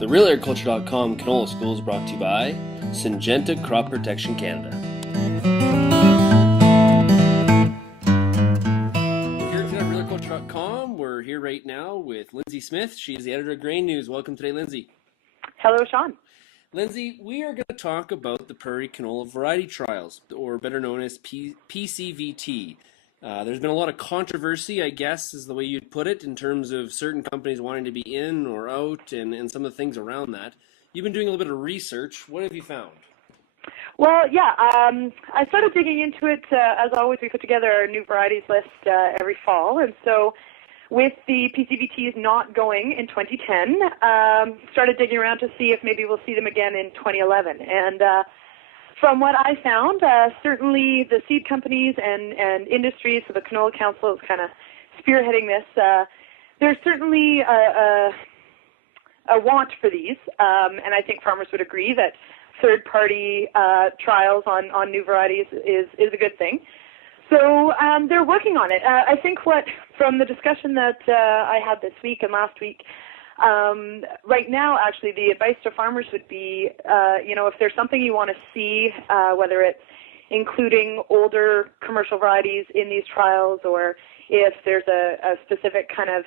The RealAgriculture.com Canola School is brought to you by Syngenta Crop Protection Canada. Here today at RealAgriculture.com, we're here right now with Lyndsey Smith. She is the editor of Grain News. Welcome today, Lyndsey. Hello, Sean. Lyndsey, we are going to talk about the prairie canola variety trials, or better known as PCVT. There's been a lot of controversy, I guess, is the way you'd put it, in terms of certain companies wanting to be in or out and some of the things around that. You've been doing a little bit of research. What have you found? Well, yeah, I started digging into it. As always, we put together our new varieties list every fall. And so with the PCVTs not going in 2010, started digging around to see if maybe we'll see them again in 2011. And from what I found, certainly the seed companies and industries, so the Canola Council is kind of spearheading this. There's certainly a want for these, and I think farmers would agree that third-party trials on new varieties is a good thing. So they're working on it. I think from the discussion that I had this week and last week, right now, actually, the advice to farmers would be, if there's something you want to see, whether it's including older commercial varieties in these trials, or if there's a specific kind of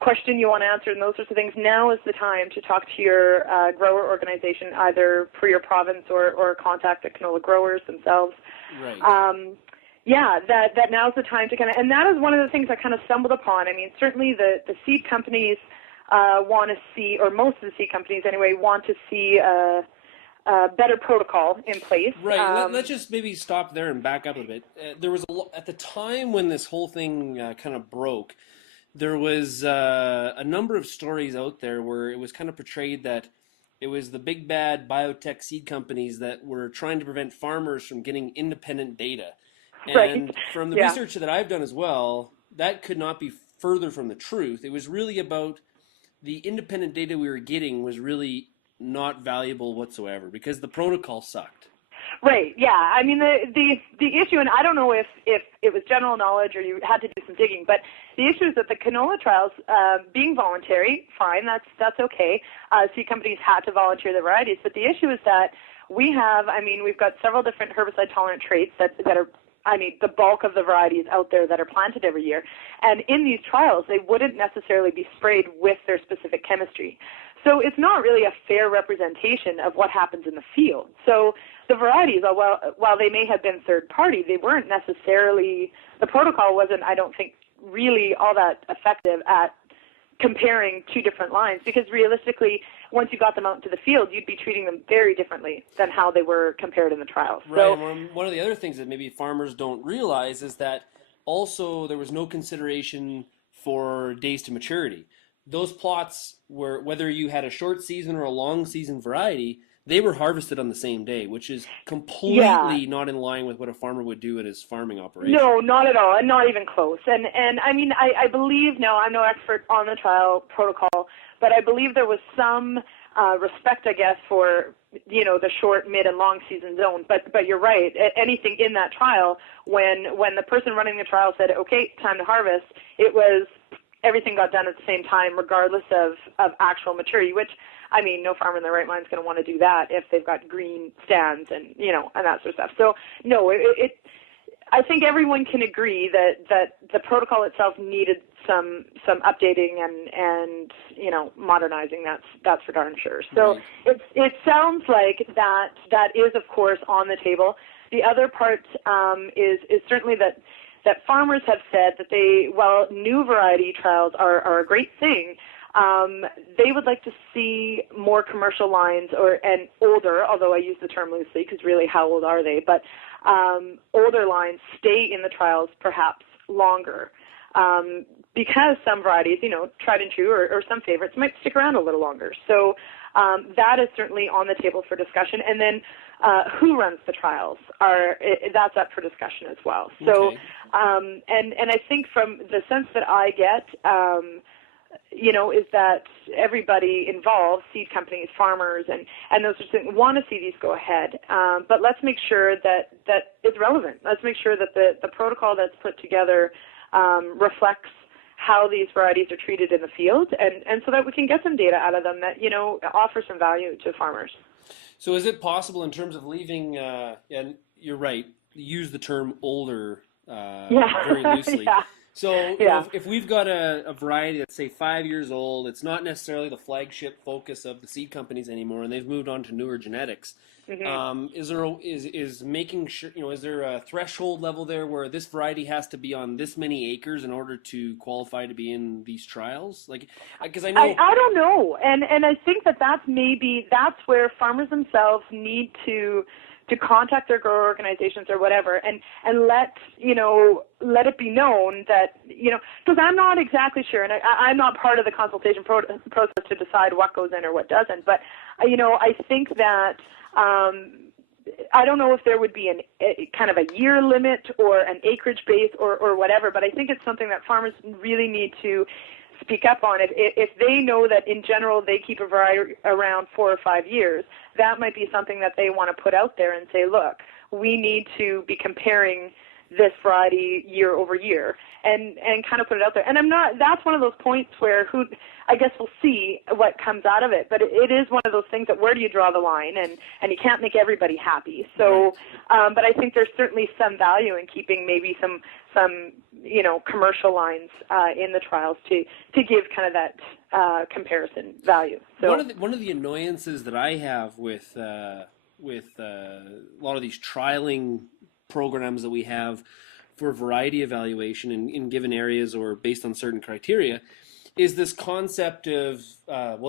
question you want answered and those sorts of things, now is the time to talk to your grower organization, either for your province or contact the canola growers themselves. Right. That now's the time to kind of, and that is one of the things I kind of stumbled upon. I mean, certainly the seed companies want to see, or most of the seed companies anyway, want to see a better protocol in place. Right. Let's just maybe stop there and back up a bit. There was at the time when this whole thing kind of broke, there was a number of stories out there where it was kind of portrayed that it was the big bad biotech seed companies that were trying to prevent farmers from getting independent data. And right. From the research that I've done as well, that could not be further from the truth. It was really about the independent data we were getting was really not valuable whatsoever because the protocol sucked. Right. Yeah. I mean, the issue, and I don't know if it was general knowledge or you had to do some digging, but the issue is that the canola trials, being voluntary, fine, that's okay. Seed companies had to volunteer the varieties, but the issue is that we've got several different herbicide-tolerant traits that are, the bulk of the varieties out there that are planted every year. And in these trials, they wouldn't necessarily be sprayed with their specific chemistry. So it's not really a fair representation of what happens in the field. So the varieties, while they may have been third party, they weren't necessarily, the protocol wasn't, I don't think, really all that effective at comparing two different lines, because realistically, once you got them out into the field, you'd be treating them very differently than how they were compared in the trials. Right. So, one of the other things that maybe farmers don't realize is that also there was no consideration for days to maturity. Those plots were, whether you had a short season or a long season variety, they were harvested on the same day, which is completely not in line with what a farmer would do at his farming operation. No, not at all, and not even close. And I believe, now I'm no expert on the trial protocol, but I believe there was some respect, I guess, for the short, mid, and long season zone. But you're right. Anything in that trial, when the person running the trial said, "Okay, time to harvest," it was everything got done at the same time, regardless of actual maturity, which, no farmer in their right mind is going to want to do that if they've got green stands and that sort of stuff. So, no, I think everyone can agree that the protocol itself needed some updating and modernizing. That's for darn sure. So it sounds like that is, of course, on the table. The other part is certainly that farmers have said that while new variety trials are a great thing, they would like to see more commercial lines and older, although I use the term loosely because really how old are they, but older lines stay in the trials perhaps longer because some varieties, tried and true or some favorites might stick around a little longer. So that is certainly on the table for discussion. And then who runs the trials that's up for discussion as well. So, okay. And I think from the sense that I get, is that everybody involved, seed companies, farmers, and those sorts of things, want to see these go ahead. But let's make sure that it's relevant. Let's make sure that the protocol that's put together reflects how these varieties are treated in the field, and so that we can get some data out of them that, offers some value to farmers. So is it possible in terms of leaving, and you're right, use the term older very loosely. Yeah. So if we've got a variety that's, say, 5 years old, it's not necessarily the flagship focus of the seed companies anymore, and they've moved on to newer genetics. Is making sure, is there a threshold level there where this variety has to be on this many acres in order to qualify to be in these trials? Like, because I know I don't know, and I think that's where farmers themselves need to contact their grower organizations or whatever, and let it be known that, because I'm not exactly sure, and I'm not part of the consultation process to decide what goes in or what doesn't, but I think that I don't know if there would be a kind of a year limit or an acreage base or whatever, but I think it's something that farmers really need to speak up on. If they know that in general they keep a variety around 4 or 5 years, that might be something that they want to put out there and say, look, we need to be comparing this variety year over year, and kind of put it out there. And that's one of those points where I guess we'll see what comes out of it, but it is one of those things that where do you draw the line, and you can't make everybody happy. So, but I think there's certainly some value in keeping maybe some commercial lines in the trials to give kind of that comparison value. So one of the annoyances that I have with a lot of these trialing programs that we have for variety evaluation in given areas or based on certain criteria is this concept of,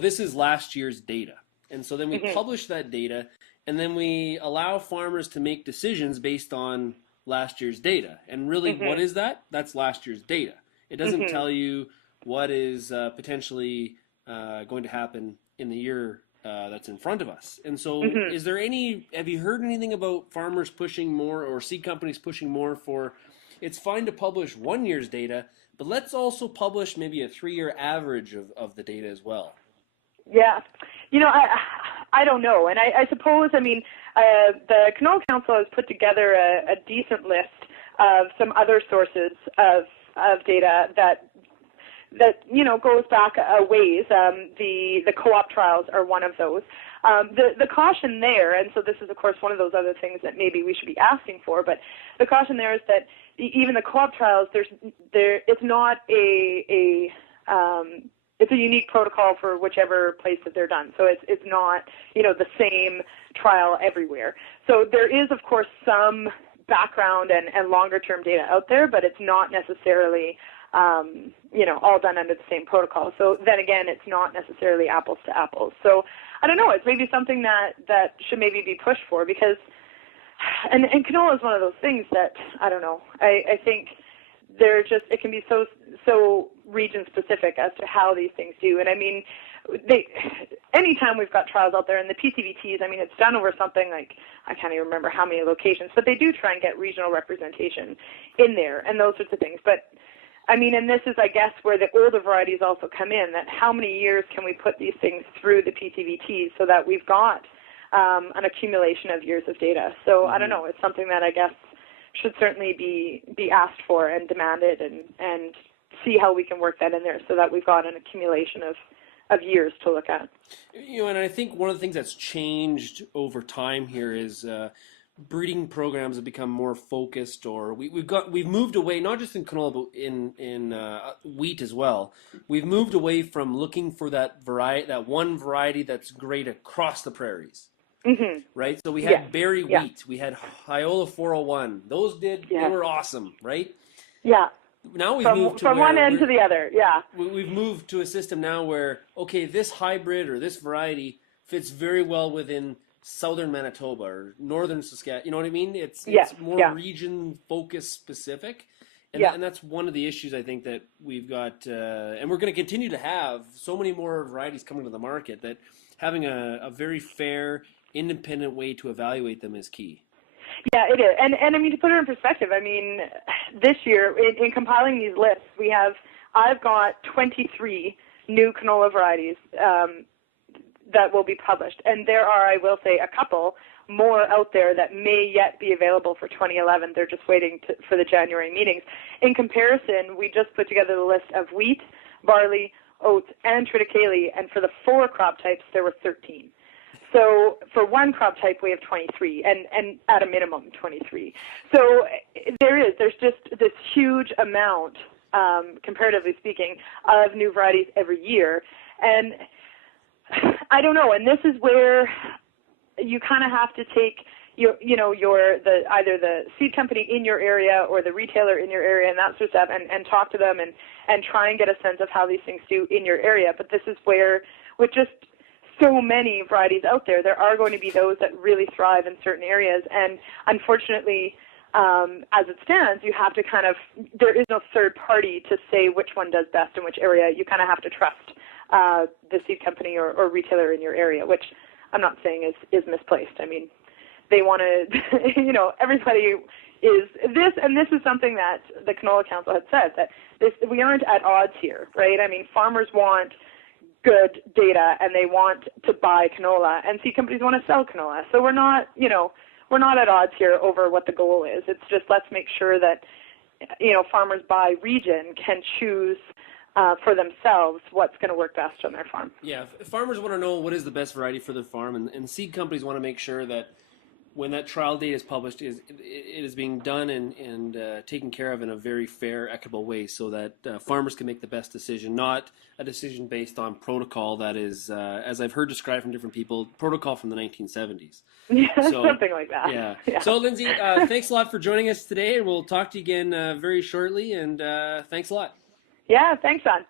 this is last year's data. And so then we publish that data, and then we allow farmers to make decisions based on last year's data. And really, what is that? That's last year's data. It doesn't tell you what is potentially going to happen in the year that's in front of us. And so have you heard anything about farmers pushing more or seed companies pushing more for, it's fine to publish 1 year's data, but let's also publish maybe a 3-year average of the data as well? Yeah. I don't know. And I suppose, the Canola Council has put together a decent list of some other sources of data that goes back a ways. The co-op trials are one of those. The caution there, and so this is of course one of those other things that maybe we should be asking for, but the caution there is that even the co-op trials, it's not it's a unique protocol for whichever place that they're done. So it's not the same trial everywhere. So there is of course some background and longer term data out there, but it's not necessarily all done under the same protocol. So then again, it's not necessarily apples to apples. So I don't know, it's maybe something that should maybe be pushed for, because, and canola is one of those things that, I don't know, I think it can be so region specific as to how these things do. And anytime we've got trials out there, and the PCVTs, it's done over something like, I can't even remember how many locations, but they do try and get regional representation in there and those sorts of things. But and this is, I guess, where the older varieties also come in, that how many years can we put these things through the PCVTs so that we've got an accumulation of years of data. So I don't know, it's something that I guess should certainly be asked for and demanded, and see how we can work that in there so that we've got an accumulation of years to look at. And I think one of the things that's changed over time here is breeding programs have become more focused, or we've moved away, not just in canola but in wheat as well. We've moved away from looking for that one variety that's great across the prairies. Right? So we had berry wheat, we had Hyola 401. Those they were awesome, right? Yeah. Now we've moved from one end to the other. Yeah. We've moved to a system now where, okay, this hybrid or this variety fits very well within southern Manitoba or northern Saskatchewan. You know what I mean? It's more region focus specific. And that's one of the issues I think that we've got, and we're going to continue to have so many more varieties coming to the market, that having a very fair, independent way to evaluate them is key. Yeah, it is. And to put it in perspective, this year in compiling these lists, I've got 23 new canola varieties that will be published, and there are, I will say, a couple more out there that may yet be available for 2011. They're just waiting for the January meetings. In comparison, we just put together the list of wheat, barley, oats, and triticale, and for the 4 crop types, there were 13. So for one crop type, we have 23, and at a minimum 23. So there's just this huge amount, comparatively speaking, of new varieties every year. And I don't know, and this is where you kind of have to take either the seed company in your area or the retailer in your area and that sort of stuff, and talk to them and try and get a sense of how these things do in your area. But this is where, with just so many varieties out there, there are going to be those that really thrive in certain areas. And unfortunately, as it stands, you have to there is no third party to say which one does best in which area. You kind of have to trust the seed company or retailer in your area, which I'm not saying is misplaced. I mean, they want to, everybody is this, and this is something that the Canola Council had said, that we aren't at odds here, right? I mean, farmers want good data and they want to buy canola, and seed companies want to sell canola. So we're not at odds here over what the goal is. It's just, let's make sure that, farmers by region can choose for themselves what's going to work best on their farm. Yeah, farmers want to know what is the best variety for their farm, and seed companies want to make sure that when that trial data is published, it is being done and taken care of in a very fair, equitable way, so that farmers can make the best decision, not a decision based on protocol that is, as I've heard described from different people, protocol from the 1970s. Yeah, so, something like that. Yeah. So, Lyndsey, thanks a lot for joining us today, and we'll talk to you again very shortly, and thanks a lot. Yeah, thanks, Sean.